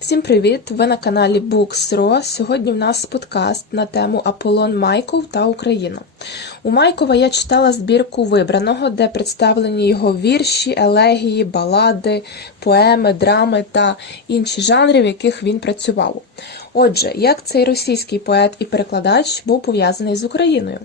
Всім привіт! Ви на каналі Books.ro. Сьогодні в нас подкаст на тему Аполлон Майков та Україну. У Майкова я читала збірку вибраного, де представлені його вірші, елегії, балади, поеми, драми та інші жанри, в яких він працював. Отже, як цей російський поет і перекладач був пов'язаний з Україною?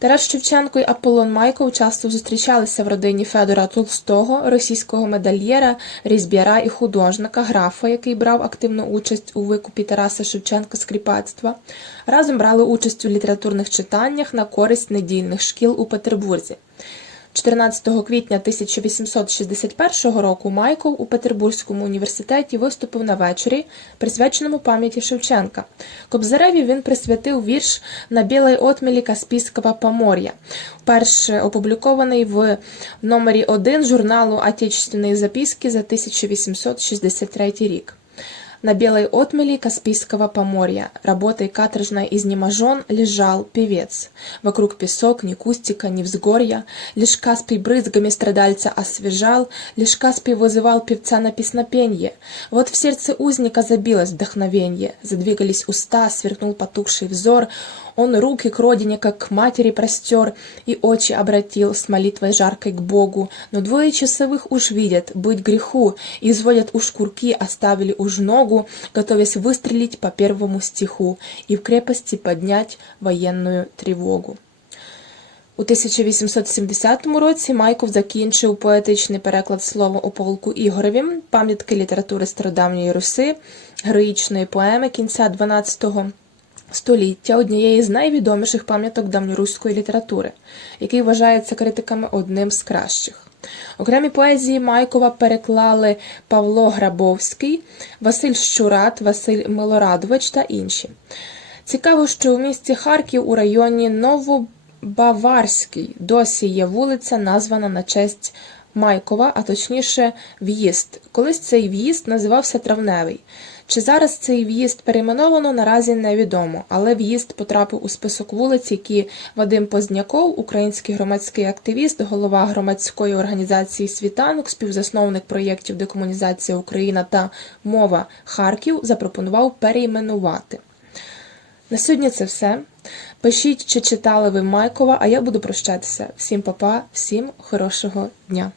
Тарас Шевченко і Аполлон Майков часто зустрічалися в родині Федора Толстого, російського медальєра, різб'яра і художника, графа, який брав активну участь у викупі Тараса Шевченка з кріпацтва. Разом брали участь у літературних читаннях на користь недільних шкіл у Петербурзі. 14 квітня 1861 року Майков у Петербурзькому університеті виступив на вечорі, присвяченому пам'яті Шевченка. Кобзареві він присвятив вірш на білій отмілі Каспійського помор'я, вперше опублікований в номері 1 журналу Отечественные записки за 1863 рік. На белой отмели Каспийского поморья, работой каторжной изнеможен, лежал певец. Вокруг песок, ни кустика, ни взгорья, лишь Каспий брызгами страдальца освежал, лишь Каспий вызывал певца на песнопенье. Вот в сердце узника забилось вдохновенье, задвигались уста, сверкнул потухший взор, он руки к родине, как к матери простер, и очи обратил с молитвой жаркой к Богу. Но двое часовых уж видят, быть греху, и изводят уж курки, оставили уж ногу, готовясь выстрелить по первому стиху и в крепости поднять военную тревогу. У 1870 році Майков закінчив поетичний переклад слова у полку Ігореві, пам'ятки літератури стародавньої Руси, героїчної поеми кінця 12-го століття однієї з найвідоміших пам'яток давньоруської літератури, який вважається критиками одним з кращих. Окремі поезії Майкова переклали Павло Грабовський, Василь Щурат, Василь Милорадович та інші. Цікаво, що у місті Харків у районі Новобаварський досі є вулиця, названа на честь Майкова, а точніше в'їзд. Колись цей в'їзд називався Травневий. Чи зараз цей в'їзд перейменовано, наразі невідомо, але в'їзд потрапив у список вулиць, які Вадим Позняков, український громадський активіст, голова громадської організації Світанок, співзасновник проєктів Декомунізація Україна та Мова Харків, запропонував перейменувати. На сьогодні це все. Пишіть, чи читали ви Майкова, а я буду прощатися. Всім па-па, всім хорошого дня!